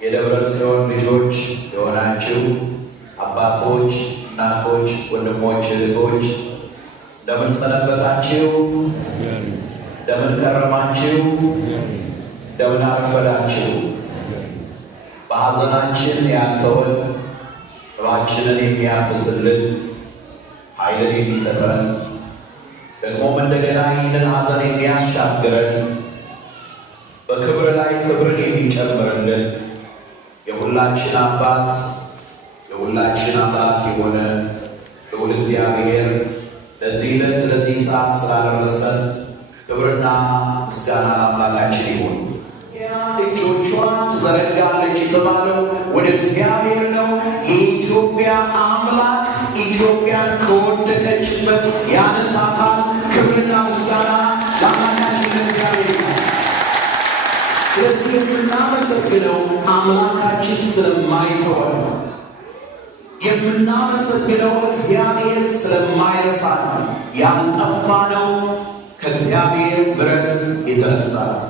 የደብረ ጽዮን ልጆች የሆናችሁ አባቶች፣ እናቶች፣ ወንድሞች፣ እህቶች እንደምን ሰነበታችሁ? እንደምን ከረማችሁ? እንደምን አረፈዳችሁ? በሐዘናችን ያልተወን እባችንን የሚያብስልን ኃይልን የሚሰጠን ደግሞም እንደገና ይህንን ሐዘን የሚያሻግረን በክብር ላይ ክብርን የሚጨምርልን የሁላችን አባት የሁላችን አምላክ የሆነ ልዑል እግዚአብሔር ለዚህ ዕለት ለዚህ ሰዓት ስላደረሰን ክብርና ምስጋና አምላካችን ይሁን። እጆቿን ትዘረጋለች የተባለው ወደ እግዚአብሔር ነው። የኢትዮጵያ አምላክ ኢትዮጵያን ከወደቀችበት ያነሳታል። ክብርና ምስጋና ለአምላካችን ለእግዚአብሔር ነው። ስለዚህ የምናመሰግነው አምላካችን ስለማይተወን ነው። የምናመሰግነው እግዚአብሔር ስለማይረሳን ነው። ያልጠፋነው ከእግዚአብሔር ምሕረት የተነሳ ነው።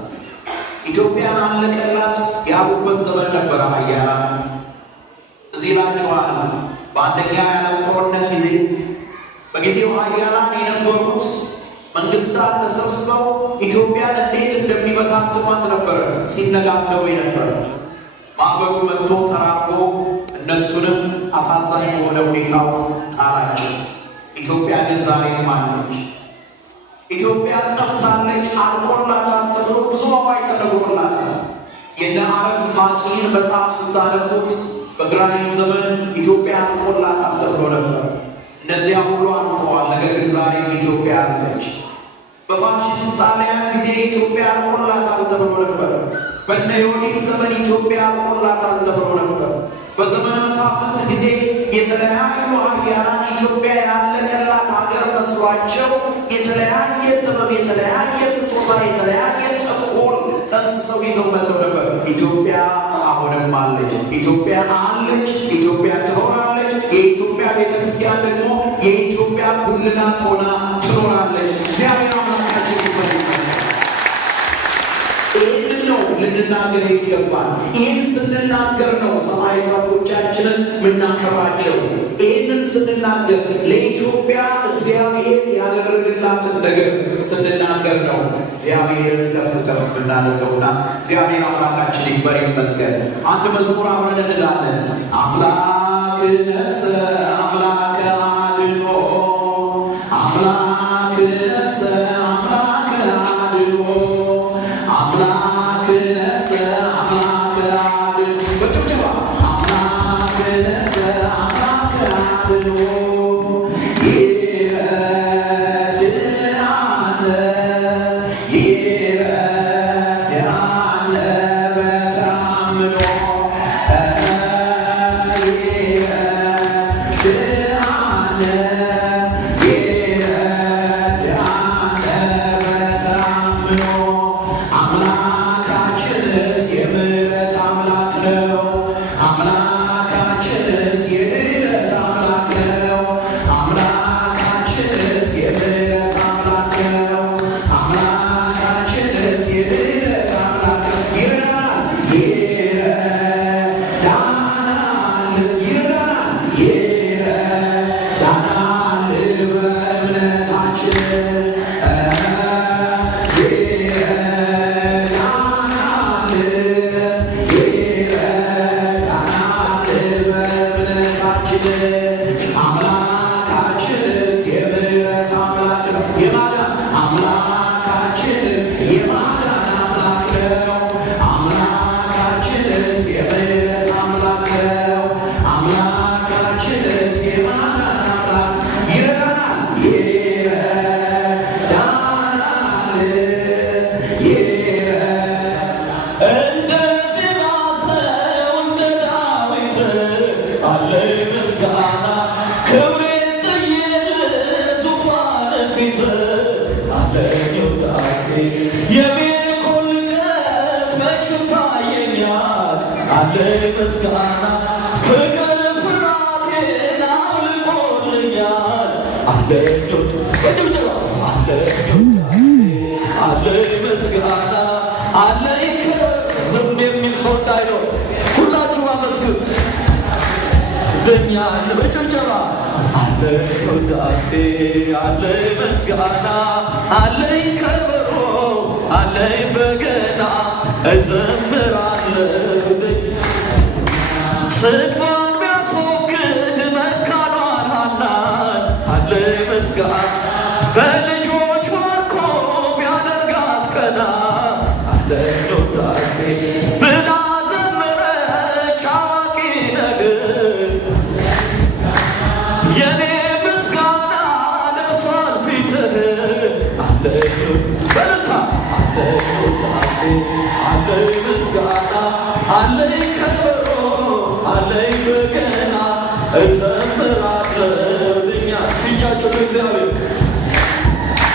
ኢትዮጵያን አለቀላት ያሉበት ዘመን ነበረ። ኃያላን እዚህ ላችኋል። በአንደኛ የዓለም ጦርነት ጊዜ በጊዜው ኃያላን የነበሩት መንግስታት ተሰብስበው ኢትዮጵያን እንዴት እንደሚበታትኗት ነበረ ሲነጋገሩ የነበረ። ማዕበሉ መጥቶ ተራርጎ እነሱንም አሳዛኝ በሆነ ሁኔታ ውስጥ ጣላቸው። ኢትዮጵያ ግን ዛሬም አለች። ኢትዮጵያ ጠፍታለች፣ አልቆላታል ተብሎ ብዙ አዋጅ ተነግሮላታል። የነ አረብ ፋቂን መጽሐፍ ስታነቡት በግራኝ ዘመን ኢትዮጵያ አልቆላታል ተብሎ ነበር። እነዚያ ሁሉ አልፈዋል። ነገር ግን ዛሬም ኢትዮጵያ አለች። በፋሺስት ጣሊያን ጊዜ ኢትዮጵያ አልቆላታል ተብሎ ነበር። በነ ዮዲት ዘመን ኢትዮጵያ አልቆላታል ተብሎ ነበር። በዘመነ መሳፍንት ጊዜ የተለያዩ ኃያላን ኢትዮጵያ ያለቀላት ሀገር መስሏቸው የተለያየ ጥበብ፣ የተለያየ ስጦታ፣ የተለያየ ተንኮል ጠንስሰው ይዘው መጥተው ነበር። ኢትዮጵያ አሁንም አለች። ኢትዮጵያ አለች። ኢትዮጵያ ትኖራለች። የኢትዮጵያ ቤተክርስቲያን ደግሞ የኢትዮጵያ ጉልላት ሆና ትኖራለች። እግዚአብሔር አምላካችን ይመስገን። ይህንን ነው ልንናገር የሚገባል። ይህን ስንናገር ነው ሰማዕታቶቻችንን የምናከብራቸው። ይህንን ስንናገር ለኢትዮጵያ እግዚአብሔር ያደረገላትን ነገር ስንናገር ነው እግዚአብሔር ከፍ ከፍ የምናደርገውና እግዚአብሔር አምላካችን ይክበር ይመስገን። አንድ መዝሙር አብረን እንላለን። አምላክነሰ አምላከ አድኖ አምላክነሰ አምላከ አድኖ አምላክነሰ አምላከ አድኖ በጭብጨባ አምላክነሰ አምላከ አድኖ አለ ሰው እንዳይኖር ሁላችሁ አመስግኑ። ለኛ በጭብጨባ አለ ውዳሴ አለ ምስጋና አለኝ ከበሮ አለኝ በገና እዘምራለሁ ስድቧን ቢያስወግድ መካኗን ሐናን አለኝ ምስጋና በልጆች ባርኮ ቢያደርጋት ቀና አለኝ ውዳሴ ብላ ዘመረች አዋቂ ነገር የኔ ምስጋና ደርሷል ፊትህ አለኝ በልታ አለኝ ውዳሴ አለኝ ምስጋና አለኝ ከበሮ አለኝ በገና እዘምራለሁ እኛ እስቲቻችሁ ለእግዚአብሔር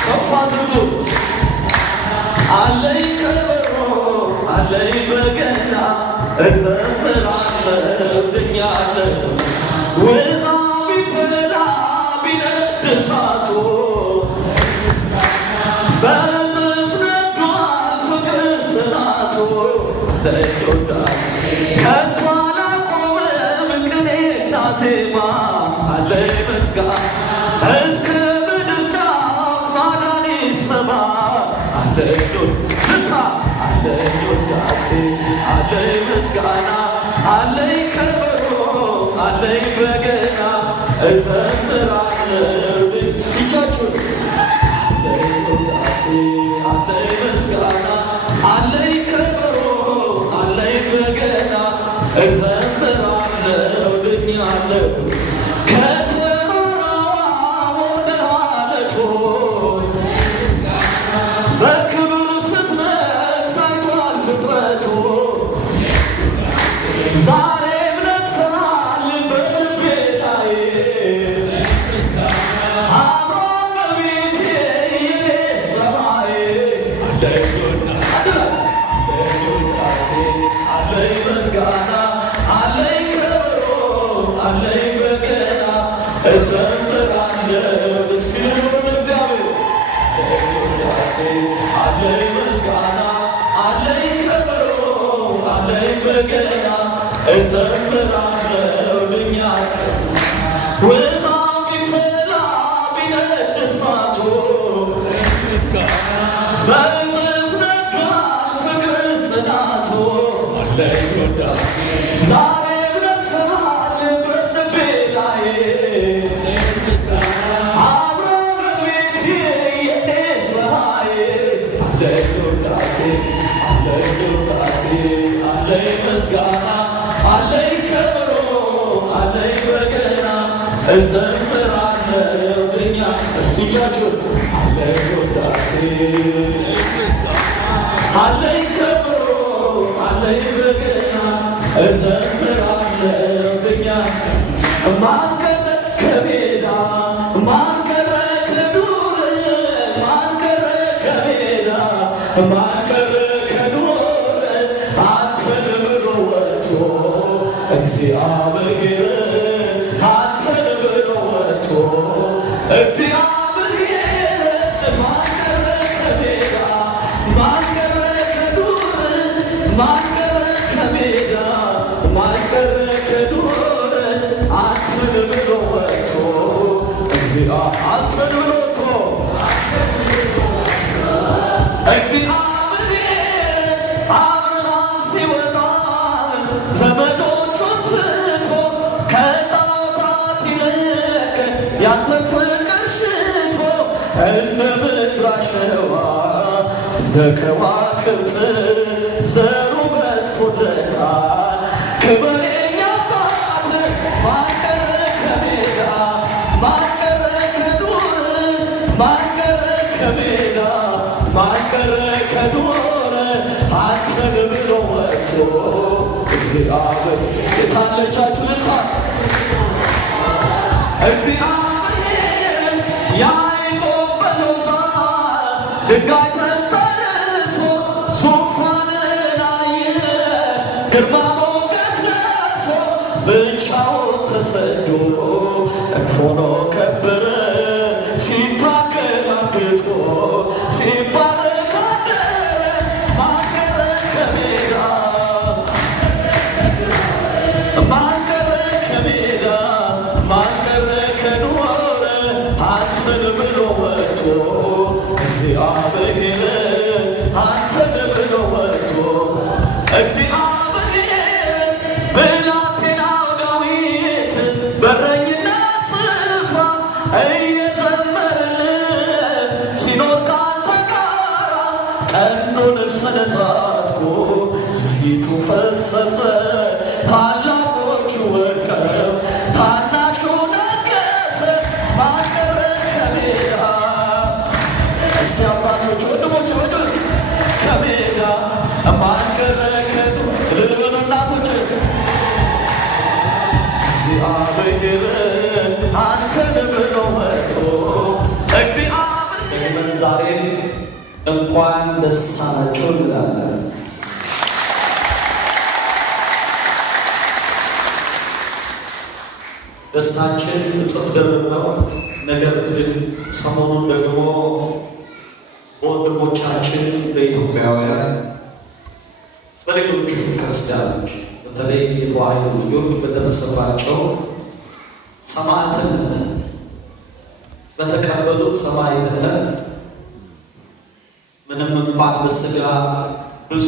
ከፍ አድርጉ። አለኝ ከበሮ አለኝ በገና እዘምራለሁ ድኛለሁ ውሃ ቢፈላ ቢነድ እሳቱ በእጥፍ ነዷል ፍቅር ጽናቱ ከቶ አላቆመም ቅኔና ዜማ አለኝ ምስጋና እስከ ምድር ጫፍ ማዳን ይሰማ አለኝ ልልታ አለኝ ውዳሴ አለኝ ምስጋና አለኝ ከበሮ አለኝ በገና እዘምራለሁ ሲጃችሁን አለኝ ውዳሴ አለኝ ምስጋና አለኝ ከበሮ አለኝ በገና እዘምራለሁ ድኛለሁ ከተራራዋ ወደ አለቶ በክብር ስትነግስ አይቷል ፍጥረቱ ዛሬም ነግሰሃል በልቤ ላይ አብሮ በቤቴ የኔ ሰማይ አለኝ ምስጋና አለኝ ከበሮ አለኝ በገና እዘምራለሁ ደስ ይበል እግዚአብሔር ውዳሴ አለኝ ምስጋና አለኝ ከበሮ አለኝ በገና እዘምራለሁ ድኛለሁ ውሃ ቢፈላ ቢነድ እሳቱ በእጥፍ ነዷል ፍቅር ጽናቱ ዛሬም ነግሰሃል በልቤ ላይ አብሮ በቤቴ የኔ ፀሐይ አለኝ ውዳሴ አለኝ ውዳሴ አለኝ ምስጋና አለኝ ከበሮ አለኝ በገና እዘምራለሁ እኛ እስቲቻችሁን አለኝ ውዳሴ አለኝ ከበሮ አለኝ በገና እዘምራለሁ እኛ ማን ቀረ ከሜዳ ማን ቀረ ከዱር ማን ቀረ ከሜዳ ማን ቀረ ከዱር አንተን ብሎ ወጥቶ እግዚአብሔር አንተን ብሎ ወጥቶ እግዚአብሔር ማን ቀረ ከሜዳ ማን ቀረ ከዱር ማን ቀረ ከሜዳ ማን ቀረ ከዱር አንተን ብሎ ወጥቶ አንተን ብሎ ወጥቶ እግዚአብሔር አብርሃም ሲወጣ ዘመዶቹን ትቶ ከጣዖታት ይልቅ ያንተ ፍቅር ሽቶ እንደ ምድር አሸዋ እንደ ከዋክብት ዘሩ በዝቶለታል ክብር የኛ አባት ማን ቀረ ከሜዳ ማን ቀረ ከዱር ማን ቀረ ከሜዳ ማን ቀረ ከዱር አንተን ብሎ ወጥቶ እግዚአብሔር የታለቻችሁ ልልታ እግዚአብሔር ያዕቆብ በሎዛ ድንጋይ ተንተርሶ ዙፋንን አየ ግርማ ሞገስ ለብሶ ብቻውን ተሰዶ እልፍ ሆኖ ከበረ ሲታገል አግቶ ሲባረክ አደረ ማን ቀረ ከሜዳ እግዚአብሔር ብላቴናው ዳዊት በረኝነት ስፍራ እየዘመረልን ሲኖር ካንተ ጋር ቀንዱን ሰነጣጥቆ ዘይቱ ፈሰሰ። ታላቆቹ ወድቀው ታናሹ ነገሰ። ማን ቀረ ከሜዳ? እስቲ አባቶች ወንድሞች ወዱ ከሜዳ ማን ቀረ እልል በሉ እናቶች። እግዚአብሔር አንተን ብሎ መጥቶ እግዚአብሔር ዛሬም እንኳን ደስ አላችሁ እንላለን። ደስታችን እጥፍ ድርብ ነው። ነገር ግን ሰሞኑን ደግሞ በወንድሞቻችን በኢትዮጵያውያን በሌሎቹ ክርስቲያኖች በተለይ የተዋሕዶ ልጆች በደረሰባቸው ሰማዕትነት በተቀበሉት ሰማዕትነት ምንም እንኳን በሥጋ ብዙ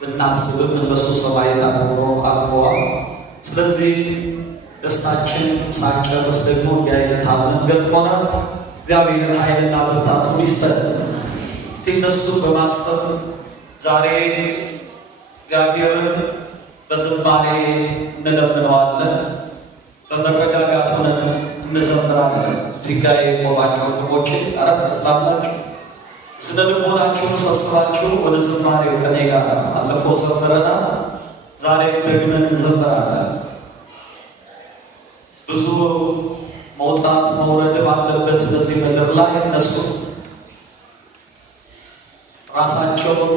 ብናስብም እነሱ ሰማዕታት ሆነው አልፈዋል። ስለዚህ ደስታችን ሳንጨርስ ደግሞ እንዲህ አይነት ሐዘን ገጥሞናል። እግዚአብሔር ኃይልና ብርታቱን ይስጠን። እስቲ እነሱን በማሰብ ዛሬ እግዚአብሔርን በዝማሬ እንለምነዋለን። በመረጋጋት ሆነን እንዘምራለን። ሲጋዬ ቆማችሁ ወንድሞቼ አረፍ ትላላችሁ። ስነ ልቦናችሁን ሰብስባችሁ ወደ ዝማሬው ከኔ ጋር አለፈው ዘምረናል። ዛሬ ደግመን እንዘምራለን። ብዙ መውጣት መውረድ ባለበት በዚህ ምድር ላይ እነሱ ራሳቸውን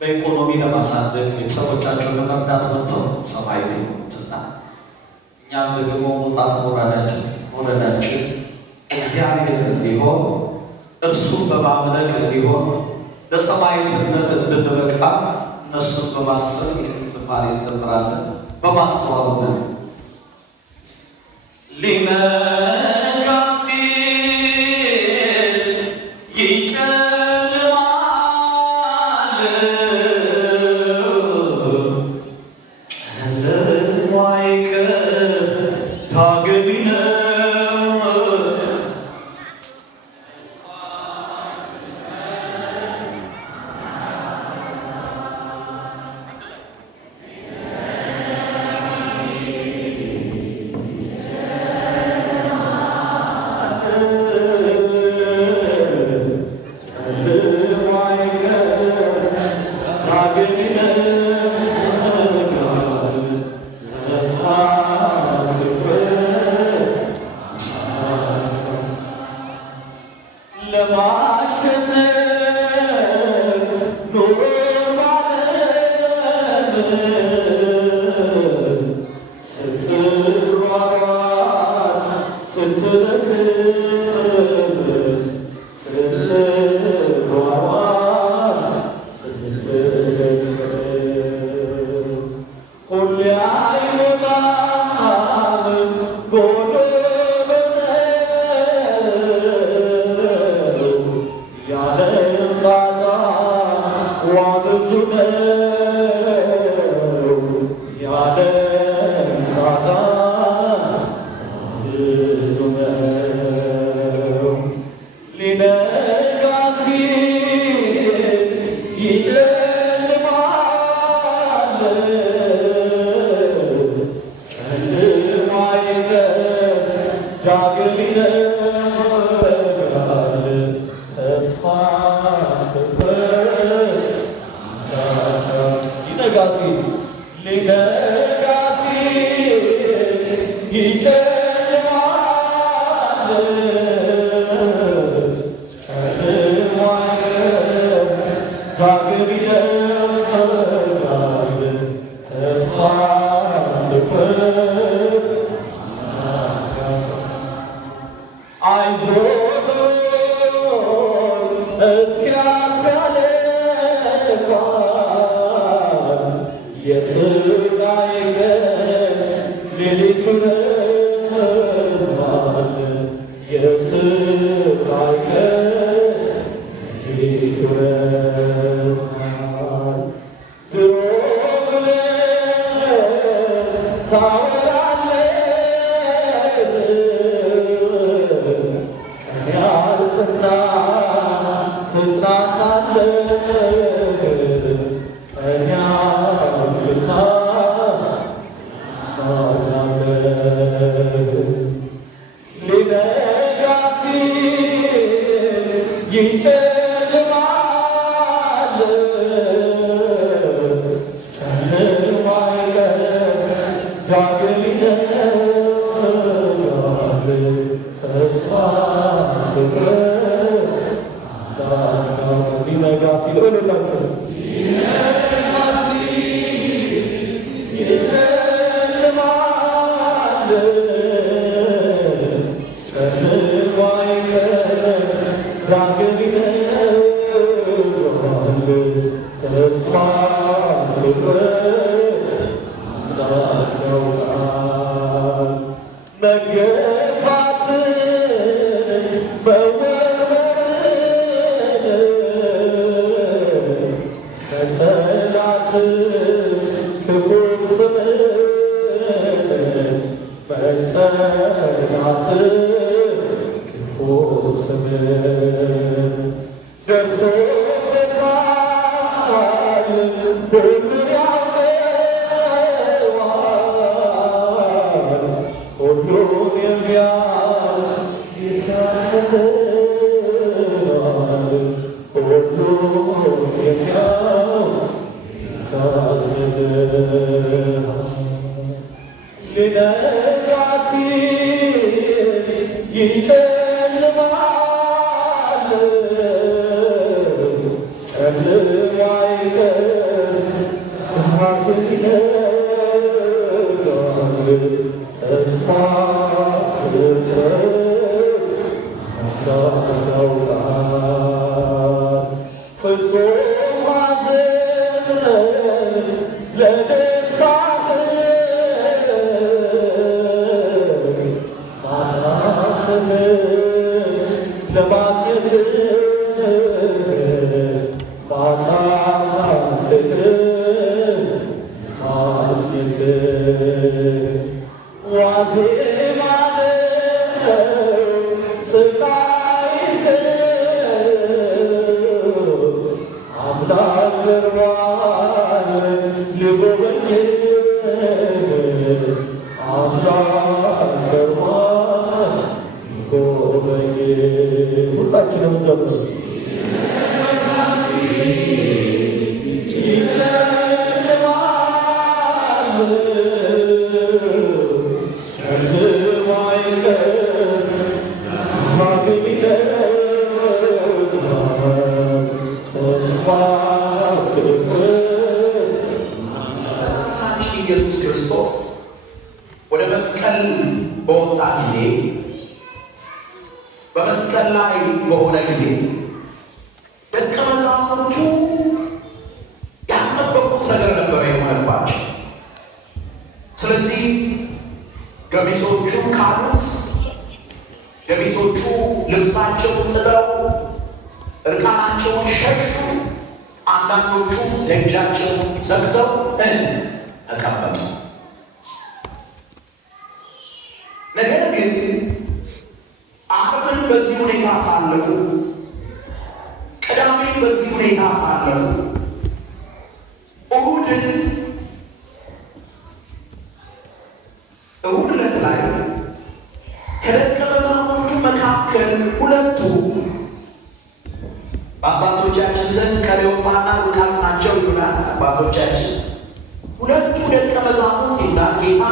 በኢኮኖሚ ለማሳደግ ቤተሰቦቻቸውን ለመርዳት መጥተው ሰማዕት ሆኑትና እኛም ደግሞ መውጣት መውረዳችን እግዚአብሔር እንዲሆን እርሱን በማምለክ እንዲሆን ለሰማዕትነት እንድንበቃ እነሱን በማሰብ ዝማሬ እንዘምራለን። በማስተዋል ሊነጋ ሲል ይጨልማል፣ ጨለማ አይቀር ዳግም ተስፋ አምላክ ያውቃል። መገፋትን መወርወርን ከጠላት ክፉ ስምን መጠላት ክፉ ስምን ደርሶበታል ሁሉ ያውቀዋል ሁሉን የሚያውቅ ጌታ ያድናል ሁሉን የሚያውቅ ጌታ ያድናል ሊነጋ ሲል ይጨልማል ጨለማ አይቀርም ብርሃን ይነጋል ተስፋ ትቁረጥ አምላክ ያውቃል ፍጹም ሐዘን ለደስታ ለማግኘት ማጣት ማግኘት ዋዜማ ነው ስቃይ አምላክ ቀርቧል ሊጎበኝ አምላክ ቀርቧል ሊጎበኝ ሁላችንም ዘምሩ ኢየሱስ ክርስቶስ ወደ መስቀል በወጣ ጊዜ በመስቀል ላይ በሆነ ጊዜ ደቀ መዛሙርቱ ያልጠበቁት ነገር ነበር የሆነባቸው። ስለዚህ ገሚሶቹ ካሉት ገሚሶቹ ልብሳቸውን ጥለው እርቃናቸውን ሸሹ። አንዳንዶቹ ደጃቸውን ዘግተው ተቀመጡ። ነገር ግን ዓርብን በዚህ ሁኔታ አሳለፉ። ቅዳሜን በዚህ ሁኔታ አሳለፉ። እሑድ ዕለት ላይ ከደቀ መዛሙርቱ መካከል ሁለቱ በአባቶቻችን ዘንድ ቀለዮጳና ሉቃስ ናቸው ይሉናል አባቶቻችን። ሁለቱ ደቀ መዛሙርት ይላል ጌታ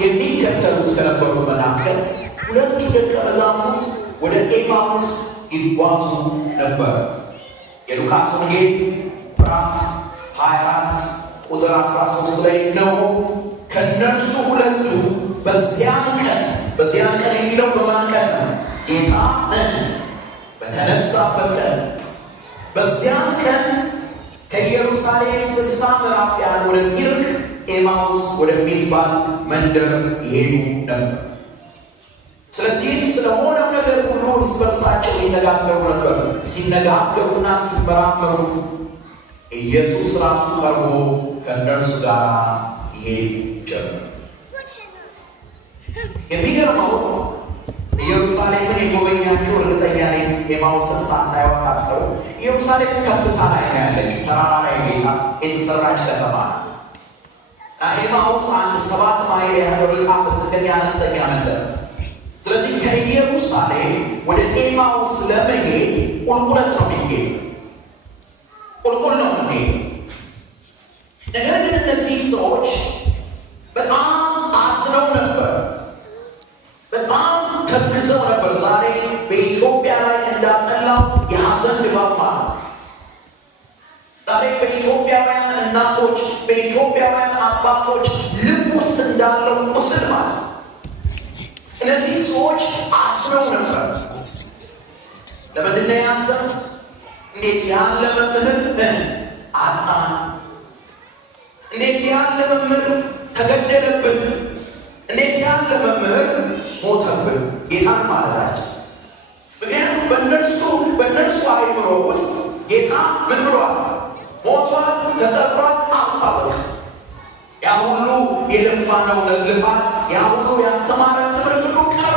የሚከተሉት ከነበሩት መካከል ሁለቱ ደቀ መዛሙርት ወደ ኤማሁስ ይጓዙ ነበር። የሉቃስ ወንጌል ምዕራፍ 24 ቁጥር 13 ላይ ነው ከነርሱ ሁለቱ በዚያን ቀን የሚለው በማን ቀን ነው? ጌታ በተነሳበት ቀን በዚያን ቀን ከኢየሩሳሌም 60 ምዕራፍ ያህል ወደሚርቅ ኤማሁስ ወደሚባል መንደር ይሄዱ ነበር። ስለዚህም ስለሆነው ነገር ሁሉ እርስ በርሳቸው ይነጋገሩ ነበር። ሲነጋገሩና ሲመራመሩ ኢየሱስ ራሱ ቀርቦ ከእነርሱ ጋር ይሄድ ጀመር። የሚገርመው ኢየሩሳሌምን የጎበኛችሁ እርግጠኛ ነኝ ኤማሁስን ሳታዩት አትቀሩ። ኢየሩሳሌም ከፍታ ላይ ነው ያለችው፣ ተራራ ላይ የተሰራች ከተማ ነው። ኤማሁስ 7 ማይል ያህል ርቃ የምትገኝ አነስተኛ መንደር። ስለዚህ ከኢየሩሳሌም ወደ ኤማሁስ ለመሄድ ቁልቁለት ነው የሚሄድ፣ ቁልቁል ነው የሚሄድ። ነገር ግን እነዚህ ሰዎች በጣም አዝነው ነበር፣ በጣም ተክዘው ነበር። ዛሬ በኢትዮጵያ ላይ እንዳጠላው የሐዘን ድባብ ማለት ዛሬ በኢትዮጵያውያን እናቶች በኢትዮጵያውያን አባቶች ልብ ውስጥ እንዳለው ቁስል ማለት እነዚህ ሰዎች አስረው ነበር። ለምንድን ነው ያሰሩት? እንዴት ያለ መምህር አጣን? እንዴት ያለ መምህር ተገደለብን? እንዴት ያለ መምህር ሞተብን? ጌታን ማለታችን። ምክንያቱም በእነርሱ አይምሮ ውስጥ ጌታ ምን ብሏል? ሞቷል፣ ተቀብሯል፣ አልታወቀ። ያ ሁሉ የለፋነው ልፋት፣ ያ ሁሉ ያስተማረን ትምህርት ሁሉ ቀረ።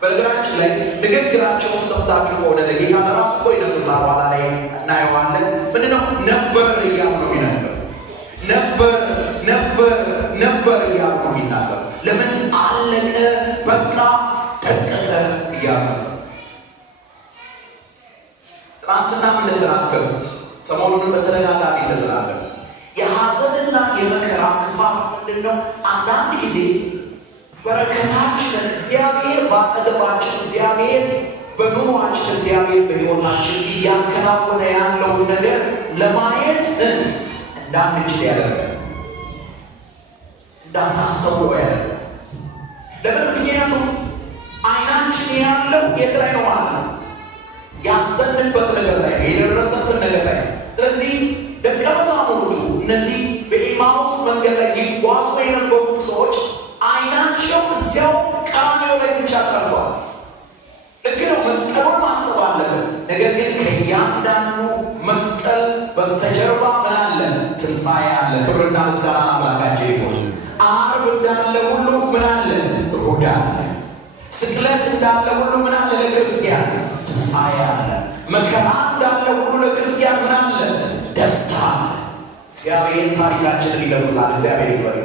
በነገራችን ላይ ንግግራቸውን ሰምታችሁ ከሆነ ለጌታ በራሱ እኮ ይነግሩታል። በኋላ ላይ እናየዋለን። ምንድነው ነበር እያሉ ነው የሚናገሩ። ነበር እያሉ ነው የሚናገሩ። ለምን አለቀ፣ በቃ ደቀቀ እያሉ ነው። ትናንትና እንደተናገሩት ሰሞኑን በተደጋጋሚ እንደተናገሩ የሐዘንና የመከራ ክፋት ምንድን ነው? አንዳንድ ጊዜ በረከታችንን እግዚአብሔር ባጠገባችን፣ እግዚአብሔር በኑሯችን፣ እግዚአብሔር በሕይወታችን እያከናወነ ያለውን ነገር ለማየት እንዳንችል ያደርጋል፣ እንዳናስተውለው ያደርጋል። ለምን? ምክንያቱም አይናችን ያለው የት ላይ ነው ማለት ነው? ያዘንበት ነገር ላይ ነው፣ የደረሰብን ነገር ላይ ነው። ስለዚህ ደቀ መዛሙርቱ እነዚህ በኤማውስ መንገድ ላይ ይጓዙ የነበሩት ሰዎች አይናቸው እዚያው ቀራንዮ ላይ ብቻ ቀርቷል። ልክ ነው፣ መስቀሉን ማሰብ አለብን። ነገር ግን ከእያንዳንዱ መስቀል በስተጀርባ ምን አለ? ትንሣኤ አለ። ክብርና ምስጋና አምላካችን ይሁን። ዓርብ እንዳለ ሁሉ ምን አለ? እሑድ አለ። ስቅለት እንዳለ ሁሉ ምን አለ? ለክርስቲያን ትንሣኤ አለ። መከራ እንዳለ ሁሉ ለክርስቲያን ምን አለ? ደስታ አለ። እግዚአብሔር ታሪካችንን ይለውጣል። እግዚአብሔር ይባርክ።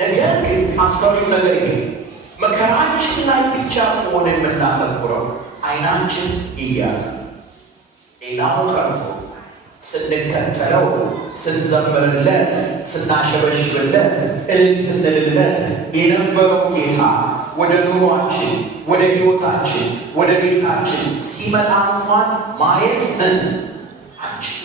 ነገር ግን አስፈሪው ነገር ይሄ መከራችን ላይ ብቻ ከሆነ የምናተኩረው አይናችን ይያዛል። ሌላው ቀርቶ ስንከተለው፣ ስንዘምርለት፣ ስናሸበሽብለት፣ እልል ስንልለት የነበረው ጌታ ወደ ኑሯችን፣ ወደ ሕይወታችን፣ ወደ ቤታችን ሲመጣ እንኳን ማየት አንችል።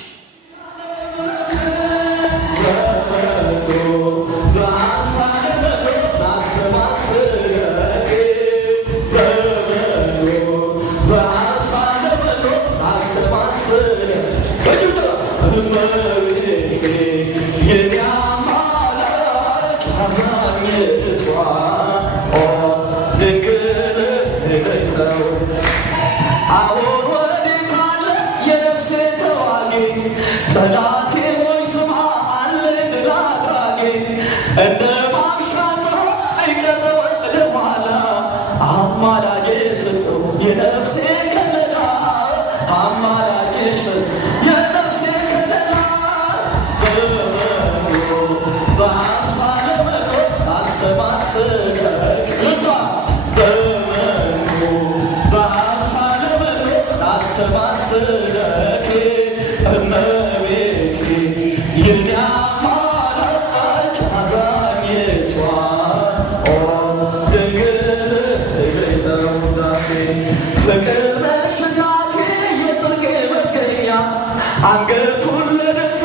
አንገቱን ለደፋ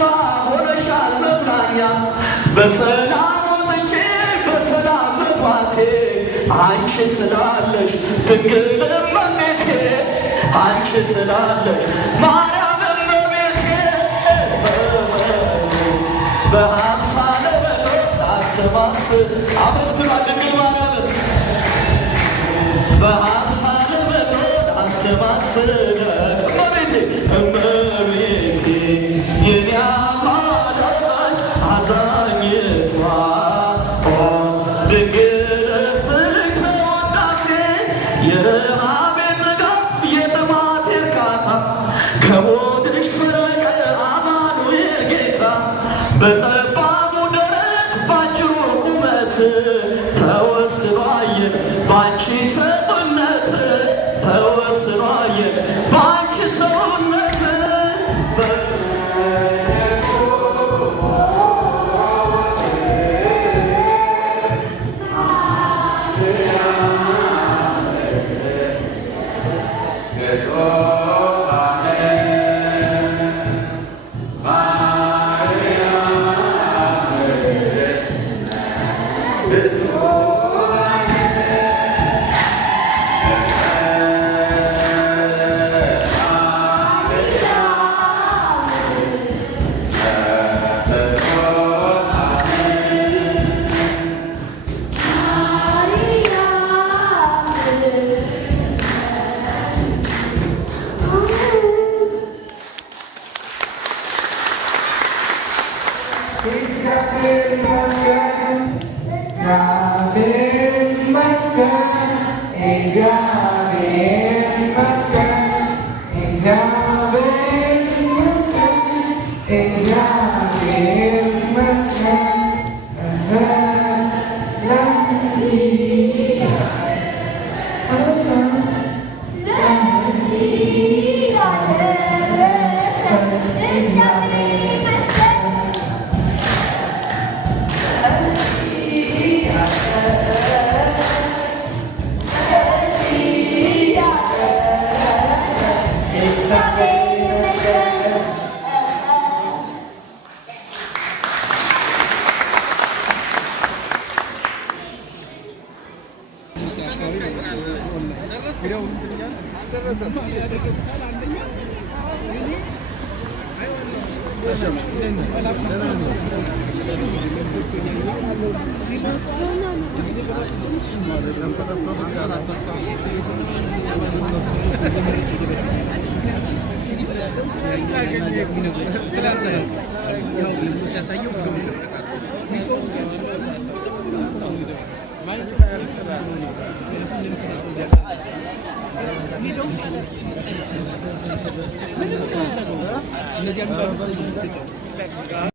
ሆነሻል መጽናኛ፣ በሰላም ወጥቼ በሰላም መግባቴ አንቺ ስላለሽ ድንግል እመቤቴ፣ አንቺ ስላለሽ ማርያም እመቤቴ። በአምሳለ መኖር አስተማስል አመስግኗ ድንግል ማርያምን። በአምሳለ መኖር አስተማስል እመቤቴ እመቤቴ የኔ አማላጅ አዛኝቷ ድንግል ምልዕተ ውዳሴ የረሃቤ ጥጋብ የጥማቴ እርካታ ከሞትሽ ፈለቀ አማኑኤል ጌታ በጠባቡ ደረት ባጭሩ ቁመት ተወስኖ አየን ባንቺ ሰውነት ተወስኖ አየን ባንቺ ሰውነት እግዚአብሔር ይመስገን እግዚአብሔር ይመስገን እግዚአብሔር ይመስገን እግዚአብሔር ይመስገን እግዚአብሔር ይመስገን